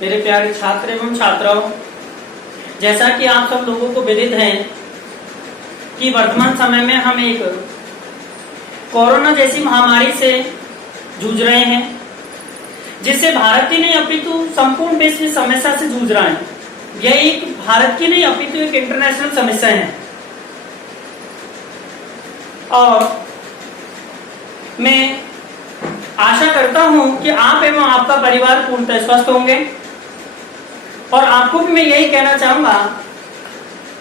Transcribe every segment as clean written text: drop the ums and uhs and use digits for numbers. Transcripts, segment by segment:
मेरे प्यारे छात्र एवं छात्राओं, जैसा कि आप सब लोगों को विदित है कि वर्तमान समय में हम एक कोरोना जैसी महामारी से जूझ रहे हैं, जिससे भारत ही नहीं अपितु संपूर्ण विश्व इस समस्या से जूझ रहा है। यह एक भारत की नहीं अपितु एक इंटरनेशनल समस्या है और मैं आशा करता हूं कि आप एवं आपका परिवार पूर्णतः स्वस्थ होंगे। और आपको भी मैं यही कहना चाहूंगा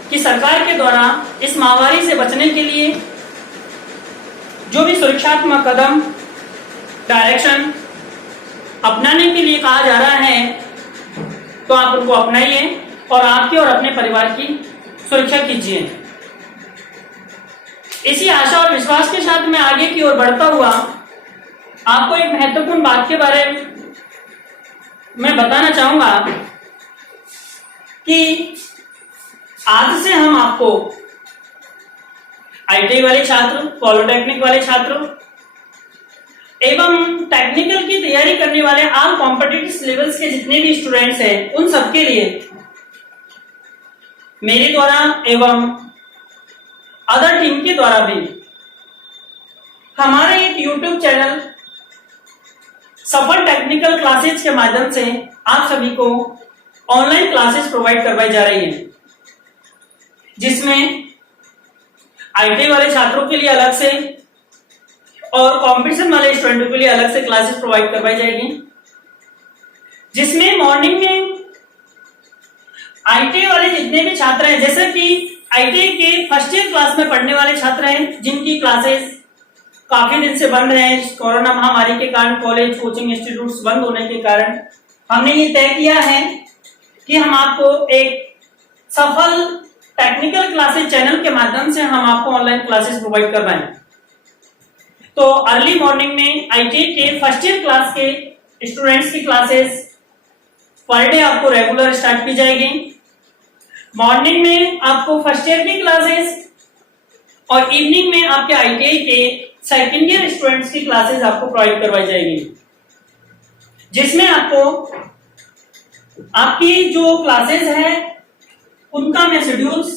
कि सरकार के द्वारा इस महामारी से बचने के लिए जो भी सुरक्षात्मक कदम डायरेक्शन अपनाने के लिए कहा जा रहा है, तो आप उनको अपनाइए और आपके और अपने परिवार की सुरक्षा कीजिए। इसी आशा और विश्वास के साथ मैं आगे की ओर बढ़ता हुआ आपको एक महत्वपूर्ण बात के बारे में बताना चाहूंगा कि आज से हम आपको आईटीआई वाले छात्र, पॉलिटेक्निक वाले छात्रों एवं टेक्निकल की तैयारी करने वाले आल कॉम्पिटिटिव सिलेबस के जितने भी स्टूडेंट्स हैं, उन सबके लिए मेरे द्वारा एवं अदर टीम के द्वारा भी हमारे एक यूट्यूब चैनल सफल टेक्निकल क्लासेज के माध्यम से आप सभी को ऑनलाइन क्लासेस प्रोवाइड करवाई जा रही है, जिसमें आईटी वाले छात्रों के लिए अलग से और कंपटीशन वाले स्टूडेंटों के लिए अलग से क्लासेस प्रोवाइड करवाई जाएगी। जिसमें मॉर्निंग में आईटी वाले जितने भी छात्र हैं, जैसे कि आईटी के फर्स्ट ईयर क्लास में पढ़ने वाले छात्र हैं, जिनकी क्लासेस काफी दिन से बंद हैं कोरोना महामारी के कारण, कॉलेज कोचिंग इंस्टीट्यूट्स बंद होने के कारण, हमने ये तय किया है कि हम आपको एक सफल टेक्निकल क्लासेस चैनल के माध्यम से हम आपको ऑनलाइन क्लासेस प्रोवाइड करवाएं। तो अर्ली मॉर्निंग में आईटीआई के फर्स्ट ईयर क्लास के स्टूडेंट्स की क्लासेस पर डे आपको रेगुलर स्टार्ट की जाएगी। मॉर्निंग में आपको फर्स्ट ईयर की क्लासेस और इवनिंग में आपके आईटीआई के सेकेंड ईयर स्टूडेंट्स की क्लासेस आपको प्रोवाइड करवाई जाएगी, जिसमें आपको आपकी जो क्लासेस है उनका मैं शेड्यूल्स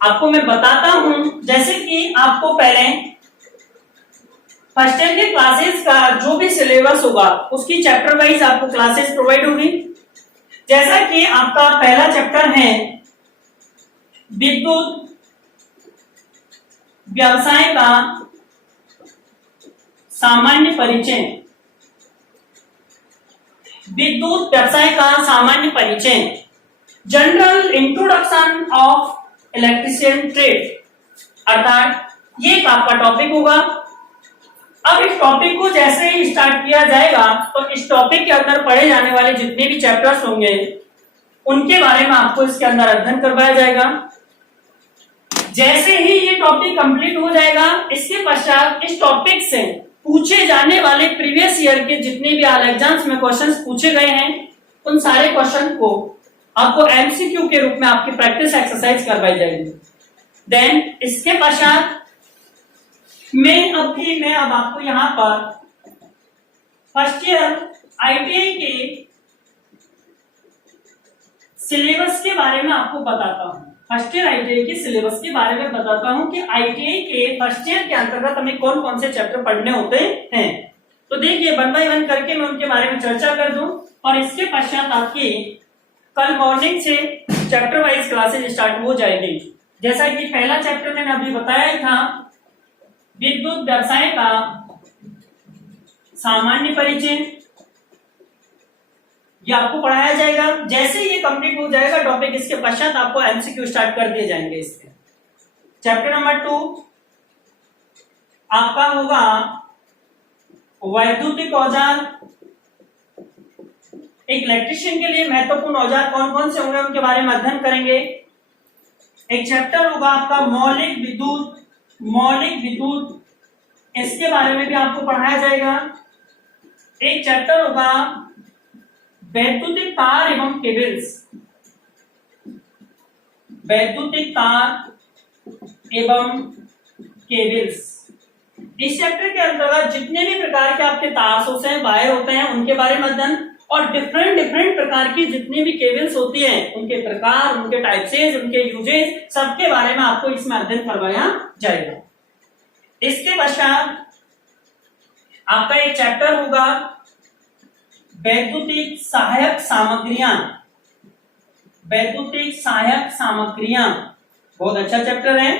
आपको मैं बताता हूं। जैसे कि आपको पहले फर्स्ट ईयर के क्लासेस का जो भी सिलेबस होगा उसकी चैप्टर वाइज आपको क्लासेस प्रोवाइड होगी। जैसा कि आपका पहला चैप्टर है विद्युत व्यवसाय का सामान्य परिचय, विद्युत व्यवसाय का सामान्य परिचय, general introduction of electrician trade, अर्थात ये एक आपका टॉपिक होगा। अब इस टॉपिक को जैसे ही स्टार्ट किया जाएगा तो इस टॉपिक के अंदर पढ़े जाने वाले जितने भी चैप्टर्स होंगे उनके बारे में आपको इसके अंदर अध्ययन करवाया जाएगा। जैसे ही ये टॉपिक कंप्लीट हो जाएगा, इसके पश्चात इस टॉपिक से पूछे जाने वाले प्रीवियस ईयर के जितने भी ऑल एग्जाम्स में क्वेश्चंस पूछे गए हैं, उन सारे क्वेश्चन को आपको एमसीक्यू के रूप में आपकी प्रैक्टिस एक्सरसाइज करवाई जाएगी। देन इसके पश्चात मैं अब आपको यहाँ पर फर्स्ट ईयर आईटीआई के सिलेबस के बारे में आपको बताता हूँ। फर्स्ट ईयर आईटीआई के सिलेबस के बारे में बताता हूँ कि आईटीआई के फर्स्ट ईयर के अंतर्गत हमें कौन कौन से चैप्टर पढ़ने होते हैं। तो देखिए, वन बाय वन करके मैं उनके बारे में चर्चा कर दूं और इसके पश्चात आपकी कल मॉर्निंग से चैप्टर वाइज क्लासेस स्टार्ट हो जाएगी। जैसा कि पहला चैप्टर मैंने अभी बताया ही था, विद्युत व्यवसाय का सामान्य परिचय, ये आपको पढ़ाया जाएगा। जैसे ये कंप्लीट हो जाएगा टॉपिक, इसके पश्चात आपको एमसीक्यू स्टार्ट कर दिए जाएंगे। इसके चैप्टर नंबर 2 आपका होगा वैद्युतिक औजार। एक इलेक्ट्रिशियन के लिए महत्वपूर्ण औजार कौन कौन से होंगे उनके बारे में अध्ययन करेंगे। एक चैप्टर होगा आपका मौलिक विद्युत, इसके बारे में भी आपको पढ़ाया जाएगा। एक चैप्टर होगा वैद्युतिक तार एवं केबल्स, वैद्युतिक तार एवं केबल्स। इस चैप्टर के अंतर्गत जितने भी प्रकार के आपके तार होते हैं, वायर होते हैं, उनके बारे में अध्ययन और डिफरेंट डिफरेंट प्रकार की जितनी भी केबल्स होती हैं, उनके प्रकार, उनके टाइप्सेज, उनके यूजेज, सबके बारे में आपको इसमें अध्ययन करवाया जाएगा। इसके पश्चात आपका एक चैप्टर होगा वैद्युतिक सहायक सामग्रियां। वैद्युतिक सहायक सामग्रियां बहुत अच्छा चैप्टर है,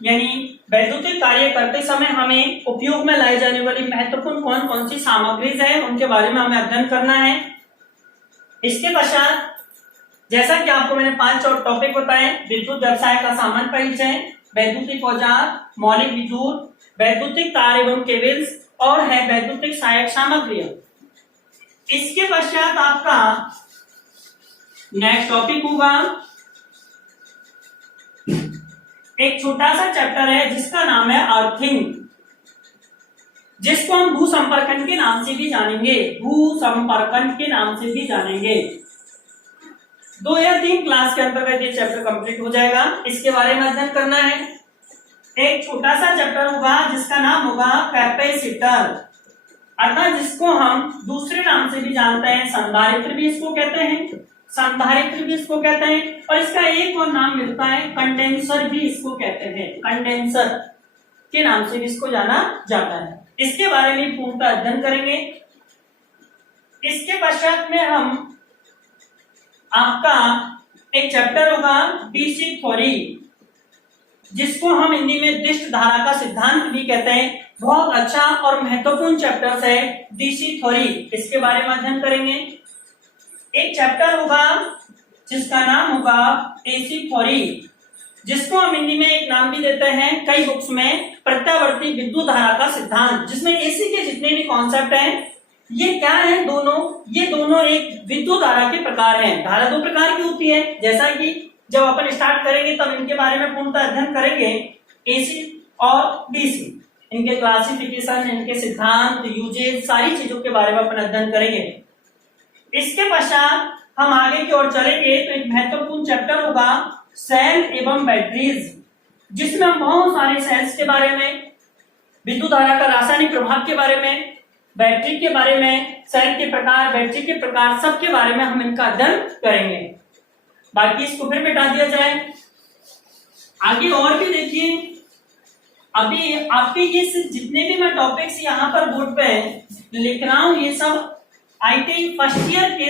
यानी वैद्युतिक कार्य करते समय हमें उपयोग में लाई जाने वाली महत्वपूर्ण कौन कौन सी सामग्रीज है, उनके बारे में हमें अध्ययन करना है। इसके पश्चात जैसा कि आपको मैंने 5 टॉपिक बताए, विद्युत व्यवसाय का सामान्य परिचय, वैद्युतिक औजार, मौलिक विद्युत, वैद्युतिक तार एवं केबल्स और है वैद्युतिक सहायक सामग्रियां। इसके पश्चात आपका नेक्स्ट टॉपिक होगा एक छोटा सा चैप्टर है जिसका नाम है अर्थिंग, जिसको हम भूसंपर्कन के नाम से भी जानेंगे। भूसंपर्कन के नाम से भी जानेंगे। 2 या 3 क्लास के अंतर्गत ये चैप्टर कंप्लीट हो जाएगा। इसके बारे में अध्ययन करना है। एक छोटा सा चैप्टर होगा जिसका नाम होगा कैपेसिटर, अर्थात जिसको हम दूसरे नाम से भी जानते हैं, संधारित्र भी इसको कहते हैं, संधारित्र भी इसको कहते हैं, और इसका एक और नाम मिलता है कंडेंसर भी इसको कहते हैं। कंडेंसर के नाम से भी इसको जाना जाता है। इसके बारे में पूर्णतः अध्ययन करेंगे। इसके पश्चात में हम आपका एक चैप्टर होगा डीसी थ्योरी, जिसको हम हिंदी में दिष्ट धारा का सिद्धांत भी कहते हैं। बहुत अच्छा और महत्वपूर्ण चैप्टर है डीसी थ्योरी, इसके बारे में अध्ययन करेंगे। एक चैप्टर होगा जिसका नाम होगा एसी थ्योरी, जिसको हम हिंदी में एक नाम भी देते हैं कई बुक्स में प्रत्यावर्ती विद्युत धारा का सिद्धांत, जिसमें एसी के जितने भी कॉन्सेप्ट हैं ये क्या है, ये दोनों एक विद्युत धारा के प्रकार हैं। धारा 2 प्रकार की होती है, जैसा कि जब अपन स्टार्ट करेंगे तब इनके बारे में पूर्णतः अध्ययन करेंगे। एसी और डीसी, इनके क्लासिफिकेशन, इनके सिद्धांत, यूजेज, सारी चीजों के बारे में अपन अध्ययन करेंगे। इसके पश्चात हम आगे की ओर चलेंगे तो एक महत्वपूर्ण चैप्टर होगा सेल एवं बैटरीज, जिसमें हम बहुत सारे सेल्स के बारे में, विद्युत धारा का रासायनिक प्रभाव के बारे में, बैटरी के बारे में, सेल के प्रकार, बैटरी के प्रकार, सबके बारे में हम इनका अध्ययन करेंगे। बाकी इसको फिर मिटा दिया जाए। आगे और भी देखिए, अभी आपके ये जितने भी मैं टॉपिक्स यहाँ पर बोर्ड पे लिख रहा हूँ, ये सब आईटी फर्स्ट ईयर के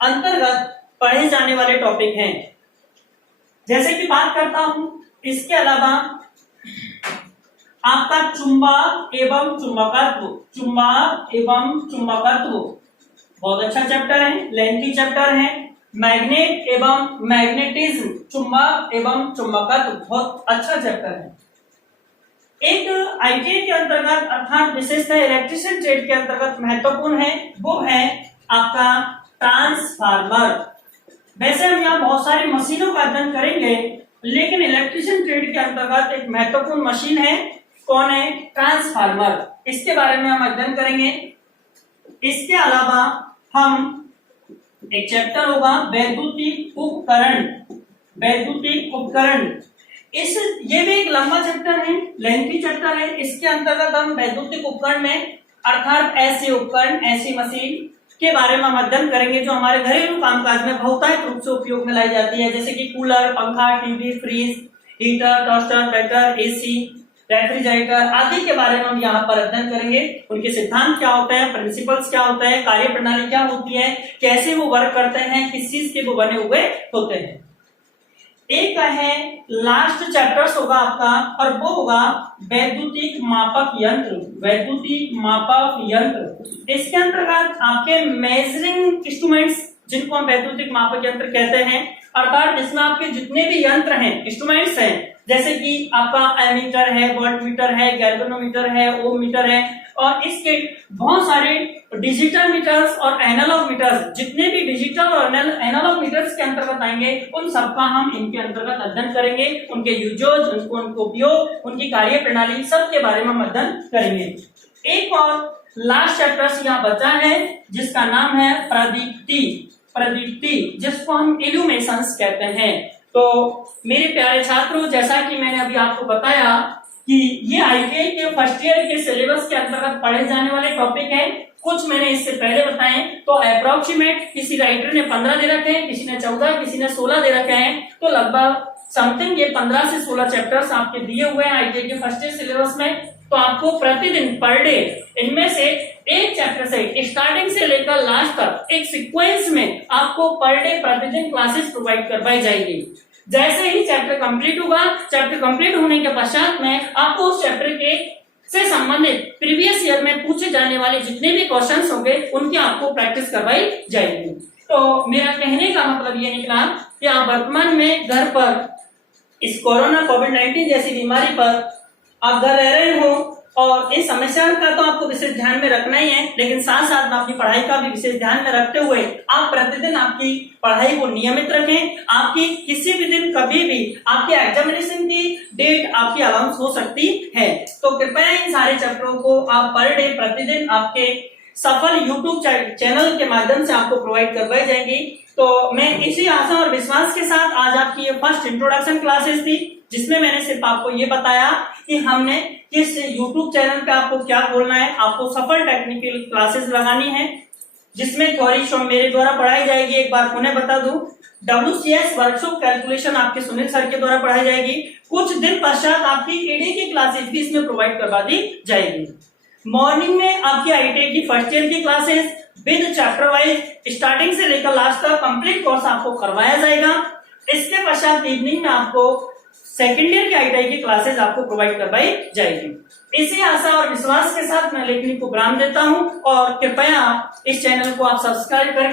अंतर्गत पढ़े जाने वाले टॉपिक हैं। जैसे कि बात करता हूं, इसके अलावा आपका चुंबक एवं चुंबकत्व, चुंबक एवं चुंबकत्व बहुत अच्छा चैप्टर है, लेंथी चैप्टर है। मैग्नेट एवं मैग्नेटिज्म, चुंबक एवं चुंबकत्व बहुत अच्छा चैप्टर है। एक आईटीआई के अंतर्गत अर्थात विशेषतः इलेक्ट्रिशियन ट्रेड के अंतर्गत महत्वपूर्ण है, वो है आपका ट्रांसफार्मर। वैसे हम यहाँ बहुत सारी मशीनों का अध्ययन करेंगे, लेकिन इलेक्ट्रिशियन ट्रेड के अंतर्गत एक महत्वपूर्ण मशीन है, कौन है? ट्रांसफार्मर। इसके बारे में हम अध्ययन करेंगे। इसके अलावा हम एक चैप्टर होगा वैद्युतिक उपकरण, वैद्युतिक उपकरण। ये भी एक लंबा चैप्टर है, लेंथी चैप्टर है। इसके अंतर्गत हम वैद्युतिक उपकरण में अर्थात ऐसे उपकरण, ऐसी मशीन के बारे में हम अध्ययन करेंगे जो हमारे घरेलू कामकाज में बहुतायत रूप से उपयोग में लाई जाती है, जैसे कि कूलर, पंखा, टीवी, फ्रीज, हीटर, टोस्टर, बैटर, एसी, रेफ्रिजरेटर आदि के बारे में हम यहाँ पर अध्ययन करेंगे। उनके सिद्धांत क्या होते हैं, प्रिंसिपल्स क्या होते हैं, कार्य प्रणाली क्या होती है, कैसे वो वर्क करते हैं, किस चीज के वो बने हुए होते हैं। एक है लास्ट चैप्टर्स होगा आपका, और वो होगा वैद्युतिक मापक यंत्र, वैद्युतिक मापक यंत्र। इसके अंतर्गत आपके मेजरिंग इंस्ट्रूमेंट्स, जिनको हम वैद्युतिक मापक यंत्र कहते हैं, अर्थात इसमें आपके जितने भी यंत्र हैं, इंस्ट्रूमेंट्स हैं, जैसे कि आपका एमीटर है, वोल्टमीटर है, गैल्वेनोमीटर है, ओम मीटर है, और इसके बहुत सारे डिजिटल मीटर्स और एनालॉग मीटर्स, जितने भी डिजिटल और एनालॉग मीटर्स के अंतर्गत आएंगे, उन सबका हम इनके अंतर्गत अध्ययन करेंगे। उनके यूजेज, उनको उपयोग, उनकी कार्य प्रणाली, सब के बारे में हम अध्ययन करेंगे। एक और लास्ट चैप्टर यहाँ बचा है जिसका नाम है प्रदीप्ति, प्रदीप्ति, जिसको हम इल्यूमिनेशंस कहते हैं। तो मेरे प्यारे छात्रों, जैसा कि मैंने अभी आपको बताया कि ये आईटीआई के फर्स्ट ईयर के सिलेबस के अंतर्गत पढ़े जाने वाले टॉपिक है। कुछ मैंने इससे पहले बताए, तो अप्रोक्सीमेट किसी राइटर ने 15 दे रखे हैं, किसी ने 14, किसी ने 16 दे रखे हैं, तो लगभग समथिंग ये 15 से 16 चैप्टर्स आपके दिए हुए हैं आईटीआई के फर्स्ट ईयर सिलेबस में। तो आपको प्रतिदिन पर डे इनमें से एक चैप्टर से स्टार्टिंग से लेकर लास्ट तक एक सीक्वेंस में आपको पर डे प्रतिदिन क्लासेस प्रोवाइड करवाई जाएगी। जैसे ही चैप्टर कंप्लीट होगा, चैप्टर कंप्लीट होने के पश्चात में आपको उस चैप्टर के से संबंधित प्रीवियस ईयर में पूछे जाने वाले जितने भी क्वेश्चंस होंगे उनकी आपको प्रैक्टिस करवाई जाएगी। तो मेरा कहने का मतलब ये निकला कि आप वर्तमान में घर पर इस कोरोना कोविड-19 जैसी बीमारी पर आप घर रह रहे हो और इस समस्या का तो आपको विशेष ध्यान में रखना ही है, लेकिन साथ साथ में अपनी पढ़ाई का भी विशेष ध्यान में रखते हुए आप प्रतिदिन आपकी पढ़ाई को नियमित रखें। आपकी किसी भी दिन कभी भी आपके एग्जामिनेशन की डेट आपकी अनाउंस हो सकती है, तो कृपया इन सारे चैप्टरों को आप पर डे प्रतिदिन आपके सफल यूट्यूब चैनल के माध्यम से आपको प्रोवाइड करवाई जाएंगी। तो मैं इसी आशा और विश्वास के साथ आज आपकी ये फर्स्ट इंट्रोडक्शन क्लासेस थी, जिसमें मैंने सिर्फ आपको ये बताया कि हमने किस यूट्यूब चैनल पे आपको क्या बोलना है। आपको सफल टेक्निकल क्लासेस लगानी है, जिसमें थ्योरी शो मेरे द्वारा पढ़ाई जाएगी। एक बार पुनः बता दूं, WCS वर्कशॉप कैलकुलेशन आपके सुनील सर के द्वारा पढ़ाई जाएगी। कुछ दिन पश्चात आपकी ईडी की क्लासेस भी इसमें प्रोवाइड करवा दी जाएगी। मॉर्निंग में आपकी आईटीआई की फर्स्ट ईयर की classes with chapter wise starting से लेकर लास्ट तक कंप्लीट कोर्स आपको करवाया जाएगा। इसके पश्चात इवनिंग में आपको सेकेंड ईयर की आईटीआई की क्लासेस आपको प्रोवाइड करवाई जाएगी। इसी आशा और विश्वास के साथ मैं लेखनी को विराम देता हूं और कृपया इस चैनल को आप सब्सक्राइब करें।